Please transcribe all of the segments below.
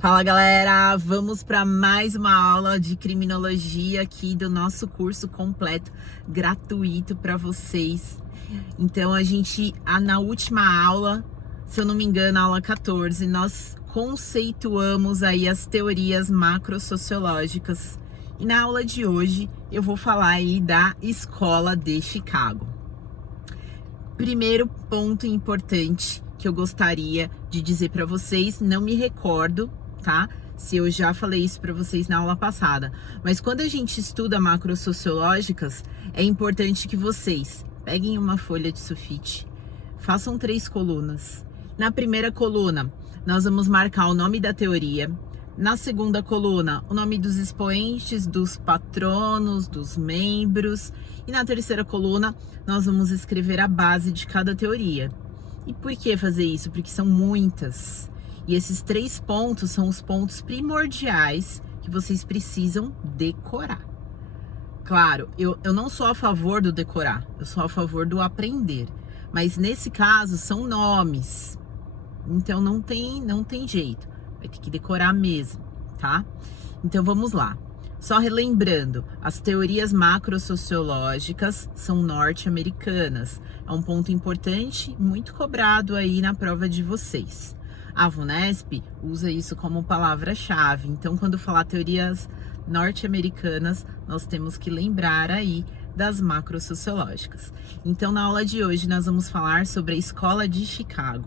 Fala galera, vamos para mais uma aula de criminologia aqui do nosso curso completo, gratuito para vocês. Então na última aula, se eu não me engano, aula 14, nós conceituamos aí as teorias macrosociológicas. E na aula de hoje eu vou falar aí da Escola de Chicago. Primeiro ponto importante que eu gostaria de dizer para vocês, não me recordo, tá? Se eu já falei isso para vocês na aula passada, mas quando a gente estuda macrosociológicas, é importante que vocês peguem uma folha de sulfite, façam 3 colunas. Na primeira coluna, nós vamos marcar o nome da teoria. Na segunda coluna, o nome dos expoentes, dos patronos, dos membros. E na terceira coluna, nós vamos escrever a base de cada teoria. E por que fazer isso? Porque são muitas. E esses 3 pontos são os pontos primordiais que vocês precisam decorar. Claro, eu não sou a favor do decorar, eu sou a favor do aprender. Mas nesse caso, são nomes. Então não tem jeito. Vai ter que decorar mesmo, tá? Então vamos lá. Só relembrando, as teorias macrosociológicas são norte-americanas. É um ponto importante, muito cobrado aí na prova de vocês. A VUNESP usa isso como palavra-chave. Então, quando falar teorias norte-americanas, nós temos que lembrar aí das macrosociológicas. Então, na aula de hoje, nós vamos falar sobre a Escola de Chicago.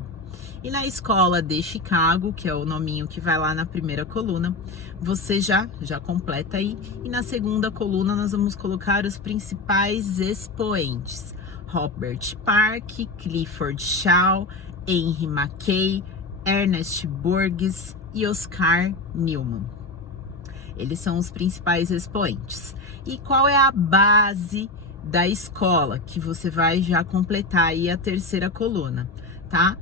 E na Escola de Chicago, que é o nominho que vai lá na primeira coluna, você já completa aí. E na segunda coluna nós vamos colocar os principais expoentes. Robert Park, Clifford Shaw, Henry Mackay, Ernest Borges e Oscar Newman. Eles são os principais expoentes. E qual é a base da escola? Que você vai já completar aí a terceira coluna, tá?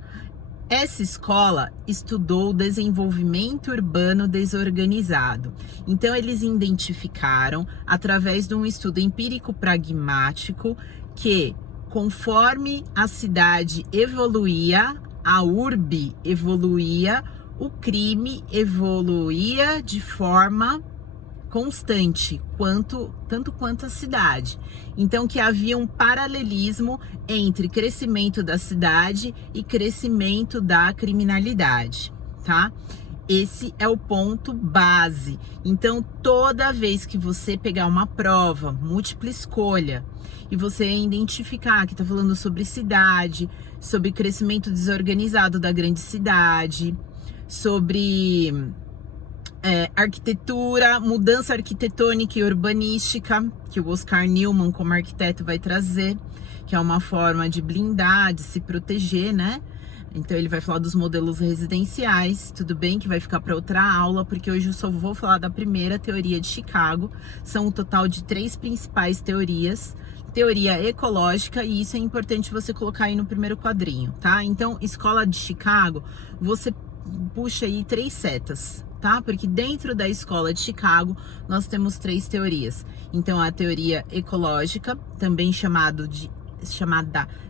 Essa escola estudou o desenvolvimento urbano desorganizado. Então, eles identificaram, através de um estudo empírico pragmático, que conforme a cidade evoluía, a urbe evoluía, o crime evoluía de forma constante, tanto quanto a cidade. Então, que havia um paralelismo entre crescimento da cidade e crescimento da criminalidade, tá? Esse é o ponto base. Então, toda vez que você pegar uma prova, múltipla escolha, e você identificar que está falando sobre cidade, sobre crescimento desorganizado da grande cidade, sobre arquitetura, mudança arquitetônica e urbanística, que o Oscar Newman, como arquiteto, vai trazer, que é uma forma de blindar, de se proteger, né? Então ele vai falar dos modelos residenciais, tudo bem que vai ficar para outra aula, porque hoje eu só vou falar da primeira teoria de Chicago. São um total de 3 principais teorias. Teoria ecológica, e isso é importante você colocar aí no primeiro quadrinho, tá? Então, Escola de Chicago, você puxa aí 3 setas, tá? Porque dentro da Escola de Chicago, nós temos 3 teorias. Então, a teoria ecológica, também chamada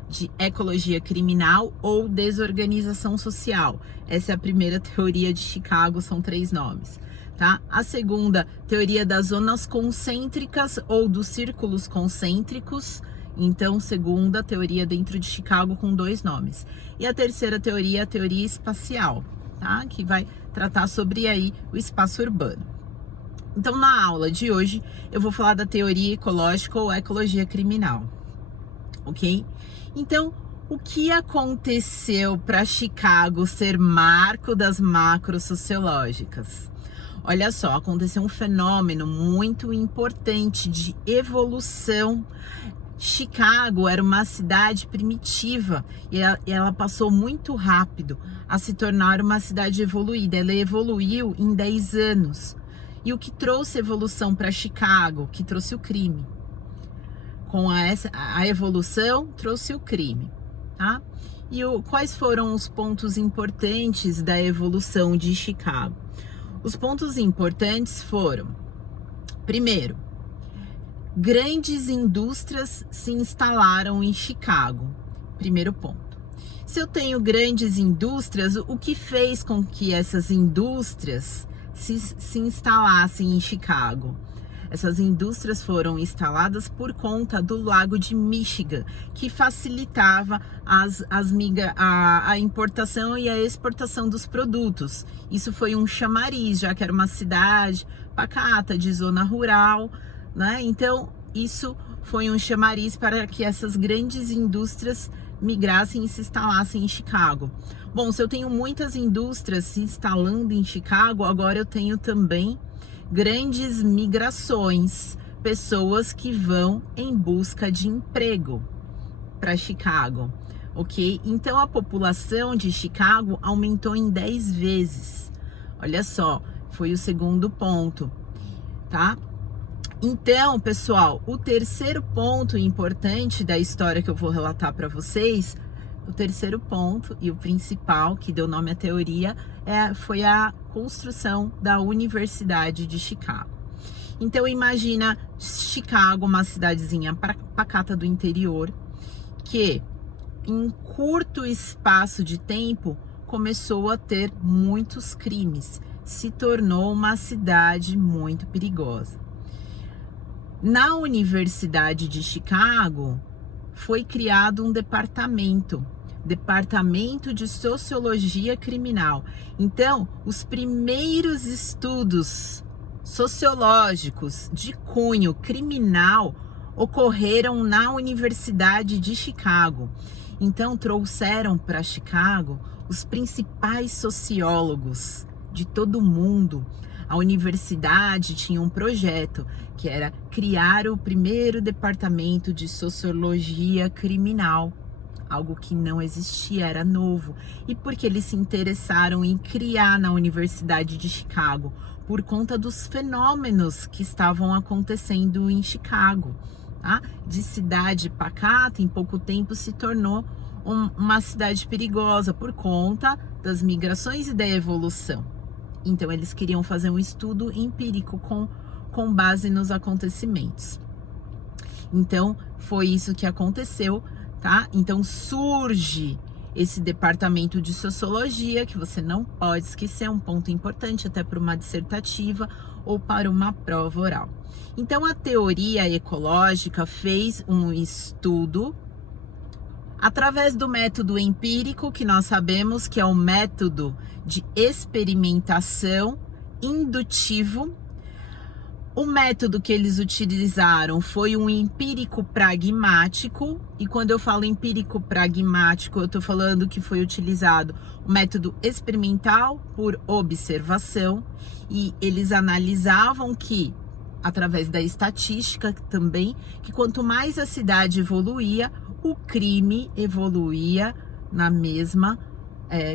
de ecologia criminal ou desorganização social. Essa é a primeira teoria de Chicago, são 3 nomes, tá? A segunda, teoria das zonas concêntricas ou dos círculos concêntricos. Então, segunda teoria dentro de Chicago com 2 nomes. E a terceira teoria, a teoria espacial, tá? Que vai tratar sobre aí o espaço urbano. Então, na aula de hoje, eu vou falar da teoria ecológica ou ecologia criminal, ok? Então, o que aconteceu para Chicago ser marco das macrosociológicas? Olha só, aconteceu um fenômeno muito importante de evolução. Chicago era uma cidade primitiva e ela passou muito rápido a se tornar uma cidade evoluída. Ela evoluiu em 10 anos. E o que trouxe evolução para Chicago? Que trouxe o crime. Com a evolução, trouxe o crime, tá? E quais foram os pontos importantes da evolução de Chicago? Os pontos importantes foram, primeiro, grandes indústrias se instalaram em Chicago. Primeiro ponto. Se eu tenho grandes indústrias, o que fez com que essas indústrias se instalassem em Chicago? Essas indústrias foram instaladas por conta do Lago de Michigan, que facilitava a importação e a exportação dos produtos. Isso foi um chamariz, já que era uma cidade pacata, de zona rural, né? Então, isso foi um chamariz para que essas grandes indústrias migrassem e se instalassem em Chicago. Bom, se eu tenho muitas indústrias se instalando em Chicago, agora eu tenho também grandes migrações, pessoas que vão em busca de emprego para Chicago, ok? Então a população de Chicago aumentou em 10 vezes. Olha só, foi o segundo ponto, tá? Então, pessoal, o terceiro ponto importante da história que eu vou relatar para vocês, o terceiro ponto e o principal que deu nome à teoria foi a construção da Universidade de Chicago. Então, imagina Chicago, uma cidadezinha pacata do interior, que em curto espaço de tempo começou a ter muitos crimes, se tornou uma cidade muito perigosa. Na Universidade de Chicago, foi criado um departamento de Sociologia Criminal. Então, os primeiros estudos sociológicos de cunho criminal ocorreram na Universidade de Chicago. Então, trouxeram para Chicago os principais sociólogos de todo o mundo. A universidade tinha um projeto que era criar o primeiro departamento de sociologia criminal, algo que não existia, era novo. E por que eles se interessaram em criar na Universidade de Chicago? Por conta dos fenômenos que estavam acontecendo em Chicago, tá? De cidade pacata, em pouco tempo se tornou uma cidade perigosa por conta das migrações e da evolução. Então, eles queriam fazer um estudo empírico com base nos acontecimentos. Então, foi isso que aconteceu, tá? Então, surge esse departamento de sociologia, que você não pode esquecer, é um ponto importante até para uma dissertativa ou para uma prova oral. Então, a teoria ecológica fez um estudo através do método empírico, que nós sabemos que é o método de experimentação indutivo. O método que eles utilizaram foi um empírico pragmático, e quando eu falo empírico pragmático, eu estou falando que foi utilizado o método experimental por observação, e eles analisavam que, através da estatística também, que quanto mais a cidade evoluía, o crime evoluía na mesma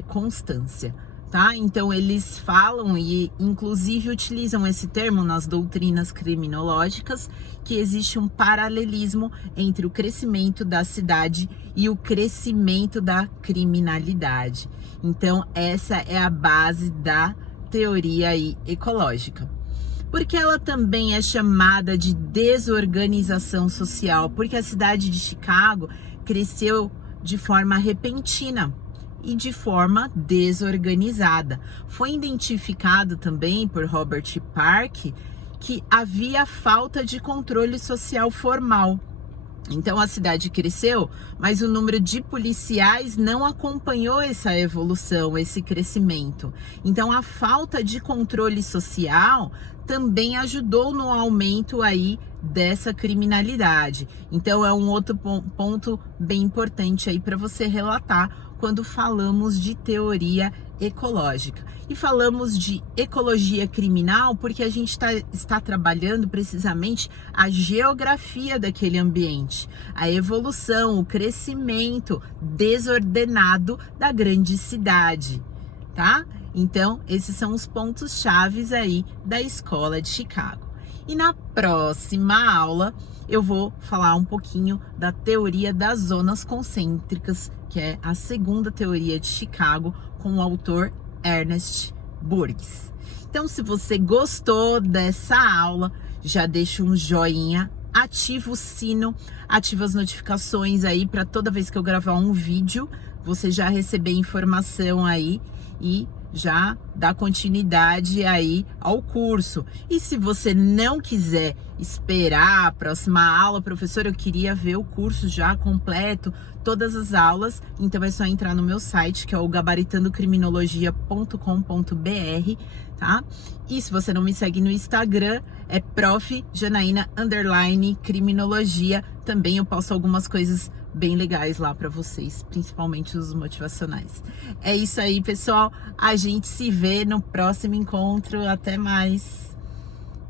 constância, tá? Então, eles falam e, inclusive, utilizam esse termo nas doutrinas criminológicas, que existe um paralelismo entre o crescimento da cidade e o crescimento da criminalidade. Então, essa é a base da teoria ecológica. Porque ela também é chamada de desorganização social, porque a cidade de Chicago cresceu de forma repentina e de forma desorganizada. Foi identificado também por Robert Park que havia falta de controle social formal. Então a cidade cresceu, mas o número de policiais não acompanhou essa evolução, esse crescimento. Então a falta de controle social também ajudou no aumento aí dessa criminalidade. Então é um outro ponto bem importante aí para você relatar quando falamos de teoria ecológica. E falamos de ecologia criminal porque a gente está trabalhando precisamente a geografia daquele ambiente, a evolução, o crescimento desordenado da grande cidade, tá? Então, esses são os pontos chaves aí da Escola de Chicago. E na próxima aula, eu vou falar um pouquinho da teoria das zonas concêntricas, que é a segunda teoria de Chicago, com o autor Ernest Burgess. Então, se você gostou dessa aula, já deixa um joinha, ativa o sino, ativa as notificações aí para toda vez que eu gravar um vídeo, você já receber informação aí e já dar continuidade aí ao curso. E se você não quiser esperar a próxima aula, professor, eu queria ver o curso já completo, todas as aulas, então é só entrar no meu site, que é o gabaritandocriminologia.com.br, tá? E se você não me segue no Instagram, é prof.janaína_criminologia. Também eu posto algumas coisas bem legais lá para vocês, principalmente os motivacionais. É isso aí, pessoal. A gente se vê no próximo encontro. Até mais.